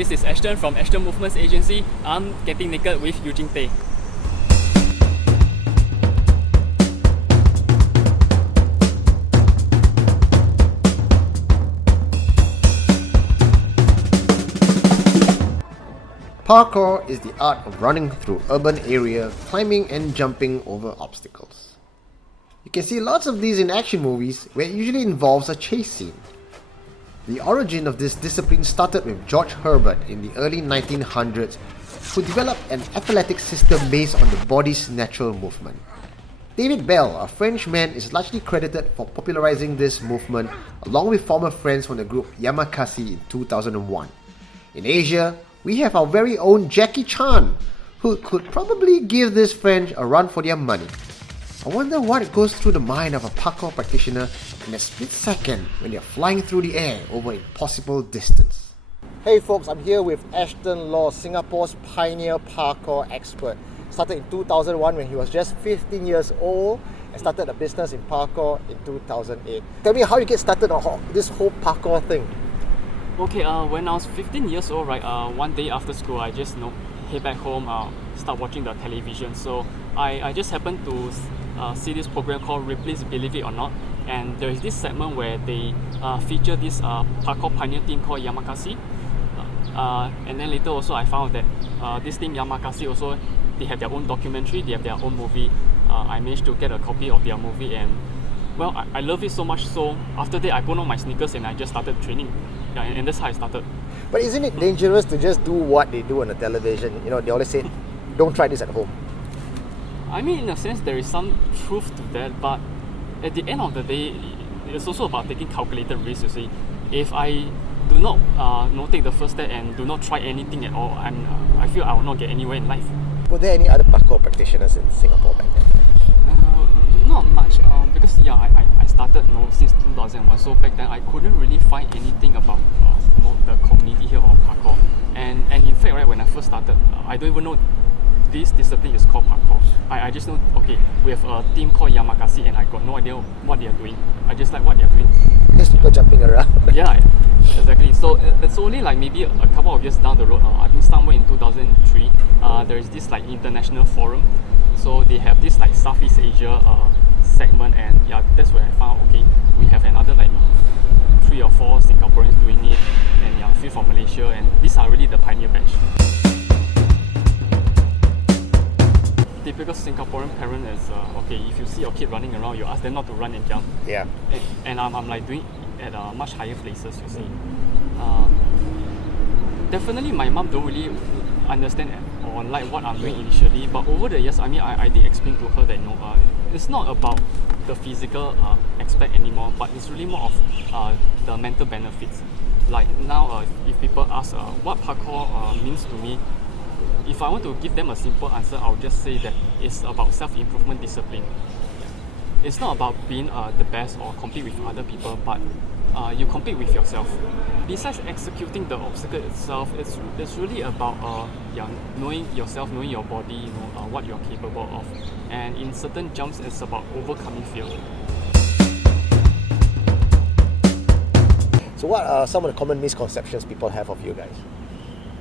This is Ashton from Ashton Movements agency. I'm getting naked with Eugene Tay. Parkour is the art of running through urban area, climbing and jumping over obstacles. You can see lots of these in action movies where it usually involves a chase scene. The origin of this discipline started with George Herbert in the early 1900s, who developed an athletic system based on the body's natural movement. David Bell, a Frenchman, is largely credited for popularizing this movement along with former friends from the group Yamakasi in 2001. In Asia, we have our very own Jackie Chan, who could probably give this French a run for their money. I wonder what goes through the mind of a parkour practitioner in a split second when they're flying through the air over impossible distance. Hey folks, I'm here with Ashton Law, Singapore's pioneer parkour expert. Started in 2001 when he was just 15 years old and started a business in parkour in 2008. Tell me how you get started on this whole parkour thing. Okay, when I was 15 years old, right, one day after school, I just head back home, start watching the television. So I just happened to see this program called Ripley's Believe It or Not, and there is this segment where they feature this Parkour Pioneer team called Yamakasi, and then later also I found that this team Yamakasi also, they have their own documentary, they have their own movie. I managed to get a copy of their movie, and well, I love it so much, so after that I put on my sneakers and I just started training. Yeah, and that's how I started. But isn't it dangerous to just do what they do on the television? You know, they always say, don't try this at home. I mean, in a sense, there is some truth to that, but at the end of the day, it's also about taking calculated risks, you see. If I do not take the first step and do not try anything at all, I feel I will not get anywhere in life. Were there any other parkour practitioners in Singapore back then? Not much, because I started since 2001, so back then I couldn't really find anything about the community here of parkour. And in fact, right, when I first started, I don't even know this discipline is called parkour. I just know, okay, we have a team called Yamakasi and I got no idea what they are doing. I just like what they are doing. There's people jumping around. Yeah, exactly. So it's only like maybe a couple of years down the road, I think somewhere in 2003, there is this like international forum. So they have this like Southeast Asia segment, and yeah, that's where I found, okay, we have another like 3 or 4 Singaporeans doing it, and yeah, a few from Malaysia, and these are really the pioneer batch. Typical Singaporean parent is, okay, if you see your kid running around, you ask them not to run and jump. Yeah. And I'm like doing it at much higher places, you see. Definitely my mom don't really understand or like what I'm doing initially, but over the years, I mean, I did explain to her that, it's not about the physical aspect anymore, but it's really more of the mental benefits. Like now, if people ask what parkour means to me, if I want to give them a simple answer, I'll just say that it's about self-improvement discipline. It's not about being the best or compete with other people, but you compete with yourself. Besides executing the obstacle itself, it's really about knowing yourself, knowing your body, what you're capable of. And in certain jumps, it's about overcoming fear. So what are some of the common misconceptions people have of you guys?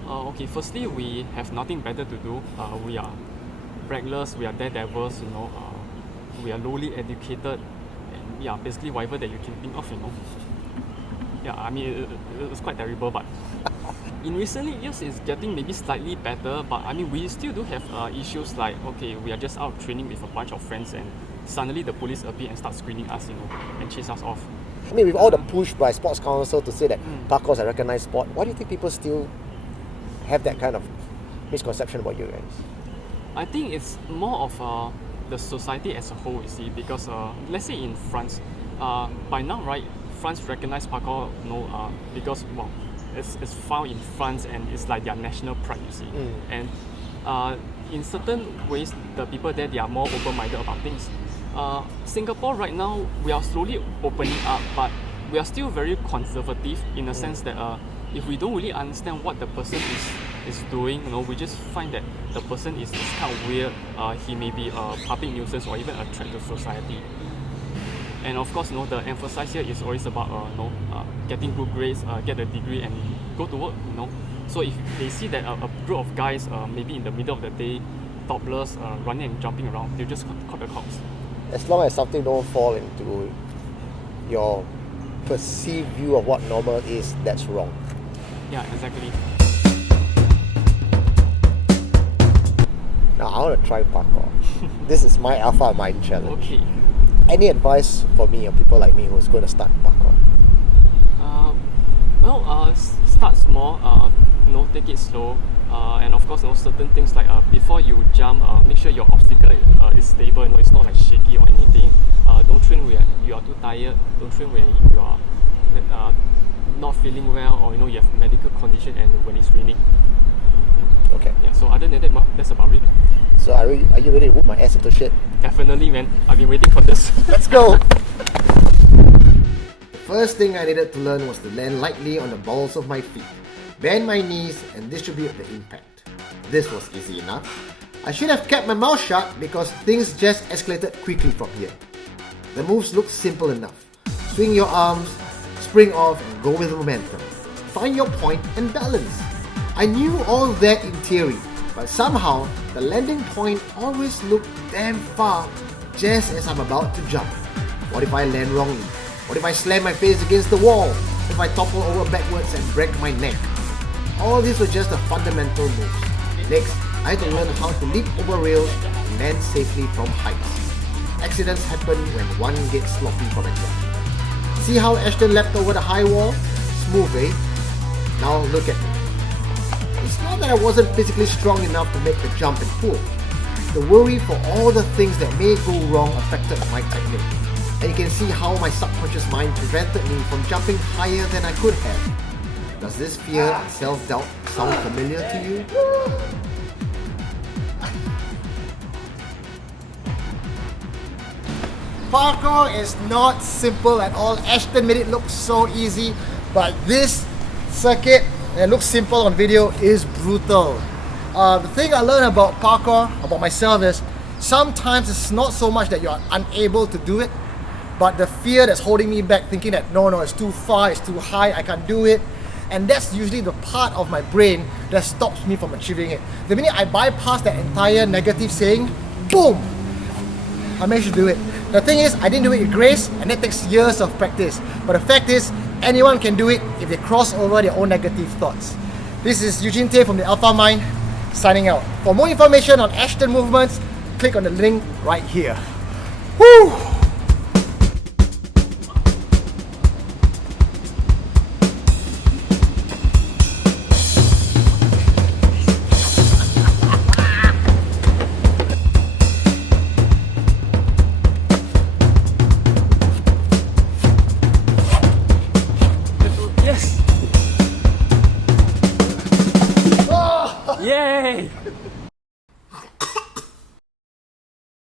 Okay, firstly, we have nothing better to do. We are reckless, we are daredevils, we are lowly educated, and yeah, basically whatever that you can think of, Yeah, I mean, it's quite terrible, but in recent years, it's getting maybe slightly better, but I mean, we still do have issues like, okay, we are just out training with a bunch of friends and suddenly the police appear and start screening us, and chase us off. I mean, with all the push by Sports Council to say that parkour is a recognized sport, why do you think people still have that kind of misconception about you guys? I think it's more of the society as a whole, you see, because let's say in France, by now, right, France recognize parkour, because well, it's found in France and it's like their national pride, you see. And in certain ways, the people there, they are more open-minded about things. Singapore right now, we are slowly opening up, but we are still very conservative in the sense that if we don't really understand what the person is doing, we just find that the person is kind of weird. He may be a public nuisance or even a threat to society. And of course, the emphasis here is always about getting good grades, get a degree, and go to work. So if they see that a group of guys, maybe in the middle of the day, topless, running and jumping around, they'll just call the cops. As long as something don't fall into your perceived view of what normal is, that's wrong. Yeah, exactly. Now I want to try parkour. This is my alpha mind challenge. Okay. Any advice for me or people like me who's going to start parkour? Start small. Take it slow. And of course, certain things like before you jump, make sure your obstacle is stable. It's not like shaky or anything. Don't train when you are too tired. Don't train when you are not feeling well, or you have medical condition and when it's raining. Okay. Yeah. So other than that, that's about it. So are you ready to whoop my ass into shit? Definitely, man. I've been waiting for this. Let's go! The first thing I needed to learn was to land lightly on the balls of my feet, bend my knees, and distribute the impact. This was easy enough. I should have kept my mouth shut because things just escalated quickly from here. The moves look simple enough. Swing your arms, spring off, and go with momentum. Find your point and balance. I knew all that in theory, but somehow the landing point always looked damn far just as I'm about to jump. What if I land wrongly? What if I slam my face against the wall? If I topple over backwards and break my neck? All these were just the fundamental moves. Next, I had to learn how to leap over rails and land safely from heights. Accidents happen when one gets sloppy from a jump. See how Ashton leapt over the high wall? Smooth, eh? Now look at me. It's not that I wasn't physically strong enough to make the jump and pull. The worry for all the things that may go wrong affected my technique. And you can see how my subconscious mind prevented me from jumping higher than I could have. Does this fear and self-doubt sound familiar to you? Parkour is not simple at all. Ashton made it look so easy, but this circuit, it looks simple on video, is brutal. The thing I learned about parkour, about myself, is sometimes it's not so much that you're unable to do it, but the fear that's holding me back, thinking that no, it's too far, it's too high, I can't do it. And that's usually the part of my brain that stops me from achieving it. The minute I bypass that entire negative saying, boom, I managed to do it. The thing is, I didn't do it with grace, and that takes years of practice. But the fact is, anyone can do it if they cross over their own negative thoughts. This is Eugene Tay from the Alpha Mind, signing out. For more information on Ashton Movements, click on the link right here. Woo! Yay!